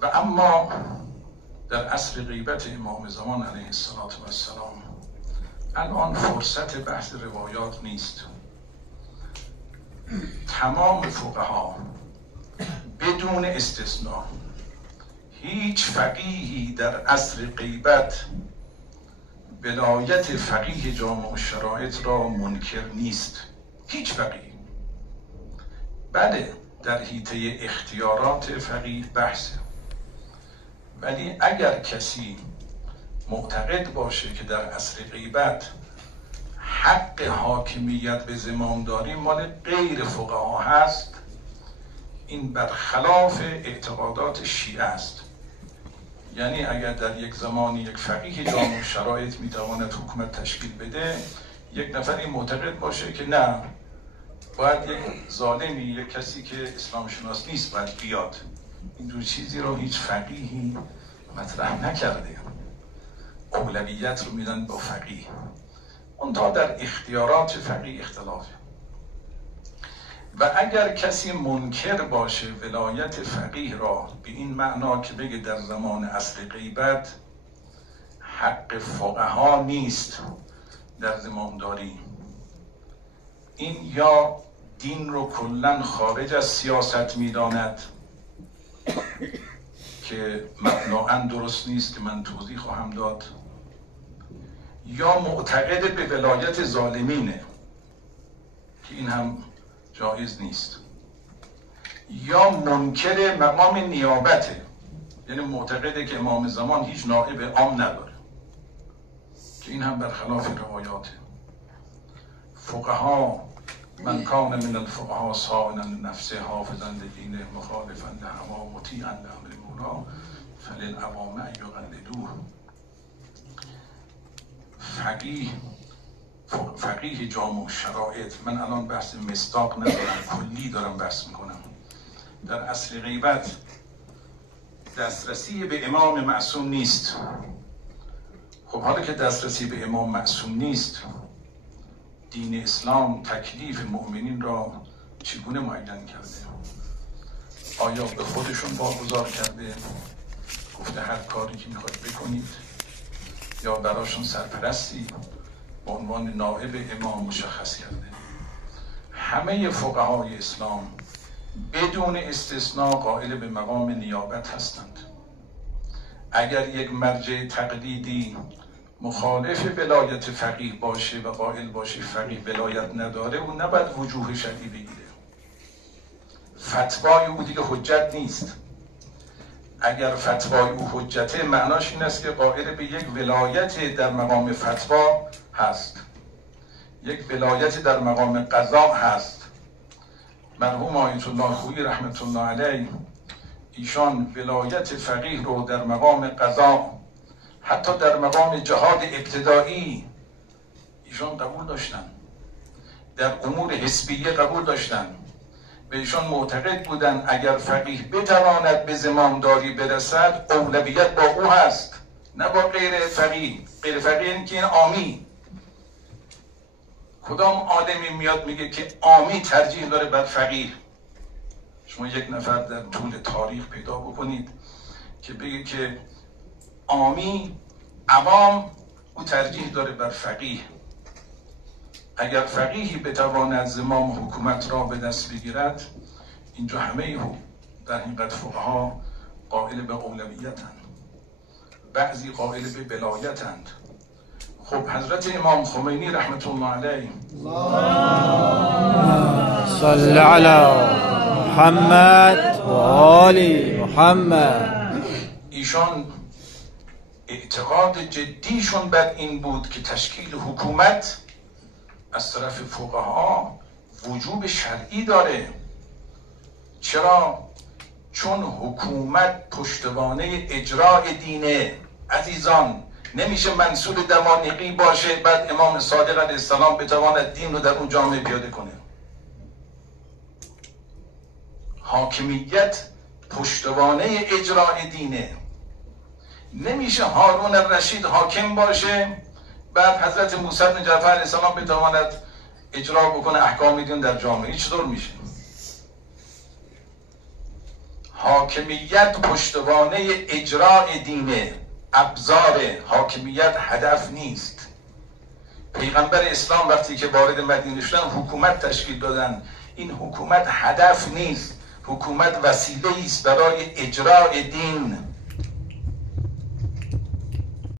و اما در عصر غیبت امام زمان علیه السلام الان فرصت بحث روایات نیست. تمام فقها بدون استثناء، هیچ فقیهی در عصر غیبت ولایت فقیه جامع الشرایط را منکر نیست. هیچ فقیه. بله، در حیطه اختیارات فقیه بحثه، ولی اگر کسی معتقد باشه که در عصر غیبت حق حاکمیت به زمامداری مال غیر فقها هست، این برخلاف اعتقادات شیعه است. یعنی اگر در یک زمانی یک فقیه جامع الشرایط میتواند حکومت تشکیل بده، یک نفری معتقد باشه که نه، باید یک ظالمی، یک کسی که اسلام شناس نیست باید بیاد، اینجور چیزی رو هیچ فقیهی مطرح نکرده. اولویت رو میدن با فقیه. اون تا در اختیارات فقیه اختلافه. و اگر کسی منکر باشه ولایت فقیه را به این معنا که بگه در زمان عصر غیبت حق فقها نیست در زمامداری، این یا دین رو کلن خارج از سیاست میداند که مبناً درست نیست که من توضیح خواهم داد، یا معتقد به ولایت ظالمینه که این هم جایز نیست، یا منکر مقام نیابته، یعنی معتقده که امام زمان هیچ نائب عام نداره که این هم برخلاف روایاته. فقها من کان من الفقها صائنا لنفسه حافظا لدینه مخالفا لهوا مطیعا لامر مولا فللعوام ان یقلدوه. فقیه جامع الشرایط، من الان بحث مصداق ندارم، کلی دارم بحث میکنم، در عصر غیبت دسترسی به امام معصوم نیست. خب حالا که دسترسی به امام معصوم نیست، دین اسلام تکلیف مؤمنین را چگونه معین کرده؟ آیا به خودشون واگذار کرده، گفته هر کاری که میخواد بکنید، یا براشون سرپرستی به عنوان نائب امام مشخص کرده؟ همه فقهای اسلام بدون استثناء قائل به مقام نیابت هستند. اگر یک مرجع تقلیدی مخالف ولایت فقیه باشه و قائل باشه فقیه ولایت نداره، اون نباید وجوه شرعی بگیره. فتوای او دیگه حجت نیست. اگر فتوای او حجته، معناش این است که قائل به یک ولایت در مقام فتوا هست، یک ولایت در مقام قضا هست. مرحوم آیت الله خویی رحمت الله علیه، ایشان ولایت فقیه رو در مقام قضا، حتی در مقام جهاد ابتدایی ایشان قبول داشتن، در امور حزبیه قبول داشتن. به ایشان معتقد بودن اگر فقیه بتواند به زمامداری برسد، اولویت با او هست، نه با غیر فقیه. غیر فقیه این که عامی. کدام آدمی میاد میگه که عامی ترجیح داره بر فقیه؟ شما یک نفر در طول تاریخ پیدا بکنید که بگه که عامی، عوام، او ترجیح داره بر فقیه. اگر فقیهی بتواند زمام حکومت را به دست بگیرد، اینجا همه در حقیقت فقها قائل به اولویتند، بعضی قائل به ولایتند. خب حضرت امام خمینی رحمت الله علیه، صل علی محمد و آل محمد، ایشان اعتقاد جدیشون بر این بود که تشکیل حکومت از طرف فقها وجوب شرعی داره. چرا؟ چون حکومت پشتوانه اجرای دینه. عزیزان، نمیشه منصور دمانیقی باشه بعد امام صادق علیه السلام بتواند دین رو در اون جامعه پیاده کنه. حاکمیت پشتوانه اجرای دینه. نمیشه هارون الرشید حاکم باشه بعد حضرت موسی بن جعفر علیه السلام بتواند اجرا بکنه احکام دین در جامعه. چطور میشه؟ حاکمیت پشتوانه اجرای دینه، ابزار حاکمیت هدف نیست. پیغمبر اسلام وقتی که وارد مدینه شدن حکومت تشکیل دادن. این حکومت هدف نیست، حکومت وسیله است برای اجرای دین.